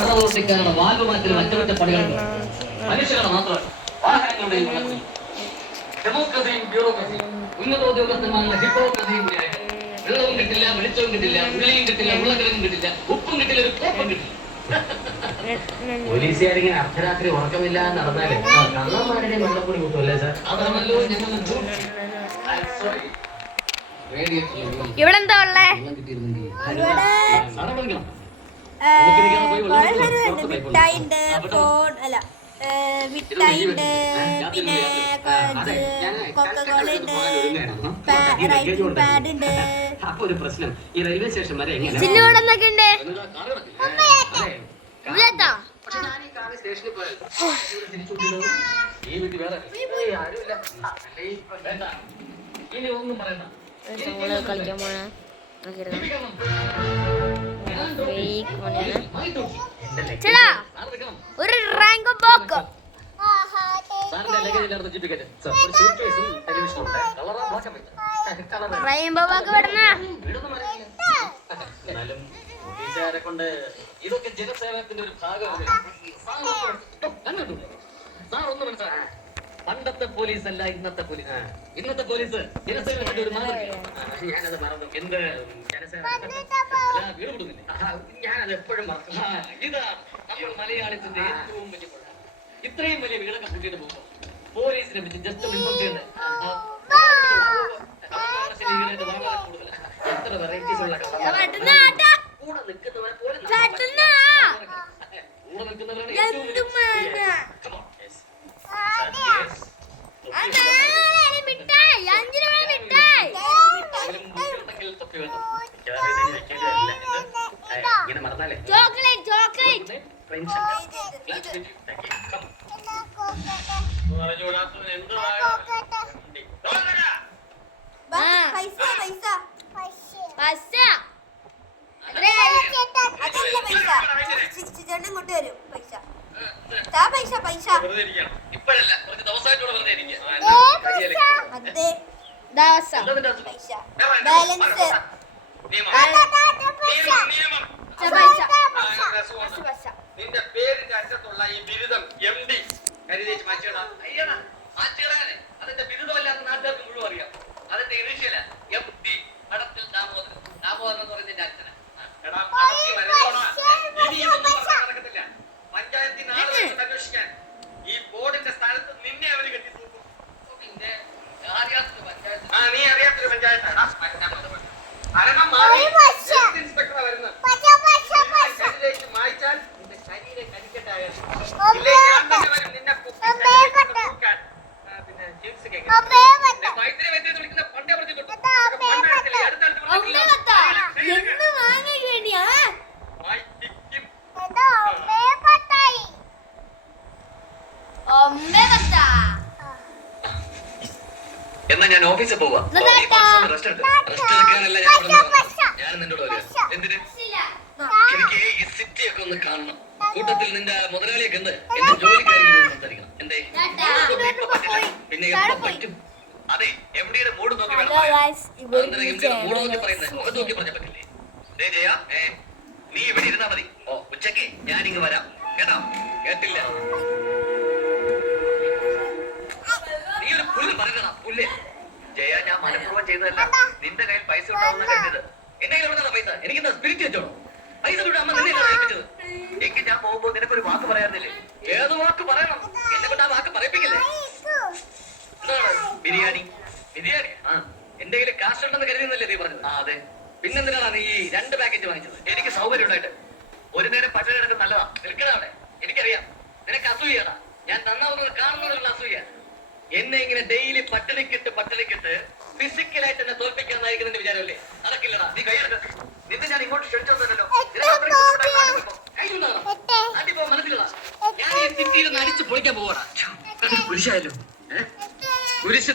പ്രവർത്തിക്കാനുള്ള വാൽവുമാറ്റലും അറ്റകുറ്റപ്പണികളുണ്ട്. മനുഷ്യരുടെ മാത്രമല്ല വാഹനങ്ങളുടെയും ഡെമോക്രസിയും ബ്യൂറോക്രസിയും ഉന്നതോദ്യോഗസ്ഥന്മാരുടെ ഹിപ്പോക്രസിയും വെള്ളവും കിട്ടില്ല, വെളിച്ചവും കിട്ടില്ല, ഉള്ളിയും കിട്ടില്ല, ഉള്ളക്കിഴങ്ങും കിട്ടില്ല, ഉപ്പും കിട്ടില്ല, ഒരു കോപ്പും കിട്ടില്ല. പോലീസുകാരിങ്ങനെ അർദ്ധരാത്രി ഉറക്കമില്ല നടന്നാലേ കള്ളന്മാരുടെ വെള്ളപ്പൊടി കിട്ടുമല്ലേ സാർ? അതാണല്ലോ ഞങ്ങൾ ഇവിടെ എന്താ ഉള്ളേ? മിഠായിണ്ട്, ഫോൺ അല്ല മിഠായിണ്ട്, പിന്നെ കൊക്കക്കോള ഉണ്ട്, റൈറ്റിംഗ് പാഡ് ഉണ്ട്. അപ്പൊ ഒരു പ്രശ്നം, ഈ റെയിൽവേ സ്റ്റേഷൻ വരെ എങ്ങനെ ചില്ലുകൂടൊക്കെ ഉണ്ട്. കളിക്കാൻ പോണ ചേട്ടാ ഒരു റാങ്ക് ബോക്ക് റെയിൻബോ ബോക്ക് വിടണ. കൊണ്ട് ഇതൊക്കെ ജനസേവനത്തിന്റെ ഒരു ഭാഗമാണ്. സാർ ഒന്ന് മനസ്സിലാക്കാം, പണ്ടത്തെ പോലീസ് അല്ല ഇന്നത്തെ പോലീസ്. ഇന്നത്തെ പോലീസ് ജനസേവനത്തിന്റെ ഒരു മാതൃകയാണ്. ഞാനത് മറന്നു. എന്ത് ജനസേവനം വീട് കൊടുക്കുന്നില്ല, ഞാനത് എപ്പോഴും മറക്കും. ഇതാ നമ്മൾ മലയാളത്തിന്റെ ഏറ്റവും വലിയ പുഴ. ഇത്രയും വലിയ വീടൊക്കെ കൂട്ടിയിട്ട് പോകുമ്പോ പോലീസിനെ പറ്റി ജസ്റ്റ് ഇൻഫോം ചെയ്യണ്ടേ? വളരെ കൂടുതലാണ്. എത്ര വെറൈറ്റീസ് ഉള്ള കൂടെ നിൽക്കുന്നവരെ പോലെ കൂടെ നിൽക്കുന്നവരാണ് ഏറ്റവും ഇങ്ങനെ മറന്നാലേ ഇങ്ങോട്ട് വരും പൈസ പൈസ പൈസ ഇപ്പഴല്ല, കുറച്ച് ദിവസമായിട്ടുള്ള വെറുതെ ഇരിക്കുക. അതെ ബാലൻസ് നിന്റെ പേരിന്റെ അറ്റത്തുള്ള ഈ ബിരുദം MD കരുതേച്ച് മാറ്റിയടാ. അയ്യടാ മാറ്റിയടാനെ, അതിന്റെ ബിരുദമല്ലാത്ത നാട്ടുകാർക്ക് മുഴുവൻ അറിയാം. അതിന്റെ ഇനീഷ്യല MD, കടത്തിൽ ദാമോദരൻ. ദാമോദരൻ എന്ന് പറയുന്നതിന്റെ അച്ഛന. ഇനി ഇതൊന്നും നടക്കത്തില്ല. പഞ്ചായത്തിന് ആളുകൾ അന്വേഷിക്കാൻ ഈ ബോർഡിന്റെ സ്ഥാനത്ത് നിന്നെ അവര് കെട്ടി തൂക്കും. പിന്നെ അറിയാത്തൊരു പഞ്ചായത്ത്, നീ അറിയാത്തൊരു പഞ്ചായത്താടാ. അരണം മാറി ഇൻസ്പെക്ടർ വരുന്നത് മായിച്ചാൽ നിന്റെ ശരീരം കരിക്കട്ടായാലും നിന്നെ പിന്നെ ജിംസ് വൈദ്യുതി വൈദ്യുതി വിളിക്കുന്ന പണ്ടേ പറഞ്ഞിട്ടുണ്ട്. എന്നാ ഞാൻ ഓഫീസിൽ പോവാ. റെസ്റ്റ് എടുക്കാനല്ല ഞാൻ നിന്നോട് പറയാം. എന്തിന്? എനിക്ക് ഈ സിറ്റി ഒക്കെ ഒന്ന് കാണണം. കൂട്ടത്തിൽ നിന്റെ മുതലാളിയൊക്കെ എന്ത് എന്റെ ജോലിക്കാരി സംസാരിക്കണം. എന്തേ പിന്നെ എപ്പോ പറ്റും? അതെ, എംഡിയുടെ മൂഡ് നോക്കി വേണം. എംഡിയുടെ മൂഡ് നോക്കി പറയുന്നത് മുഖത്ത് നോക്കി പറഞ്ഞാൽ പറ്റില്ലേ? ജയ, നീ ഇവിടെ ഇരുന്നാ മതി. ഉച്ചക്ക് ഞാനിങ്ങ് വരാം. കേട്ടോ? കേട്ടില്ല? നീ ഒരു പുല്ല് പറയുന്നതാ, പുല്ല്. ജയ, ഞാൻ മനഃപൂർവ്വം ചെയ്തതല്ല. നിന്റെ കയ്യിൽ പൈസ ഉണ്ടാവുന്ന കരുതത്. എന്റെ കയ്യിൽ എവിടുന്നാ പൈസ? എനിക്കെന്താ സ്പിരിറ്റ് വെച്ചോളൂ? പൈസ തൊട്ട് അമ്മ നിന്നെ ഏൽപ്പിച്ചത്. എനിക്ക് ഞാൻ പോകുമ്പോ നിനക്കൊരു വാക്ക് പറയാറില്ലേ? ഏത് വാക്ക് പറയണം? എന്നെ കൊണ്ട് ആ വാക്ക് പറയിപ്പിക്കില്ലേ? എന്താണ് ബിരിയാണി? ബിരിയാണി? എന്റെ കയ്യിൽ കാശ് ഉണ്ടെന്ന് കരുതുന്നല്ലേ നീ പറഞ്ഞത്? അതെ. പിന്നെന്തിനാണ് നീ 2 പാക്കറ്റ് വാങ്ങിച്ചത്? എനിക്ക് സൗകര്യം ഉണ്ടായിട്ട്. ഒരു നേരം പട്ടിണി കിടക്കുന്ന നല്ലതാ. നിൽക്കണ അവിടെ. എനിക്കറിയാം നിനക്ക് അസൂയാണ്. ഞാൻ നന്നാവുന്നത് കാണുന്നതിനുള്ള അസൂയ. എന്നെ ഇങ്ങനെ ഡെയിലി പട്ടിണിക്കിട്ട് ഫിസിക്കലായിട്ട് എന്നെ തോൽപ്പിക്കാന്നായിരിക്കും വിചാരമല്ലേ? അതൊക്കെയില്ലടാ. നീ കൈയെടുക്ക. നിന്നെ ഞാൻ ഇങ്ങോട്ട് ക്ഷണിച്ചോന്നല്ലോ. അതിപ്പോ മനസ്സിലടാ, ഞാൻ ഈ സിറ്റിയിൽ നിന്ന് അടിച്ചു പൊളിക്കാൻ പോവാടാ. കുരിശായല്ലോ. കുരിശ്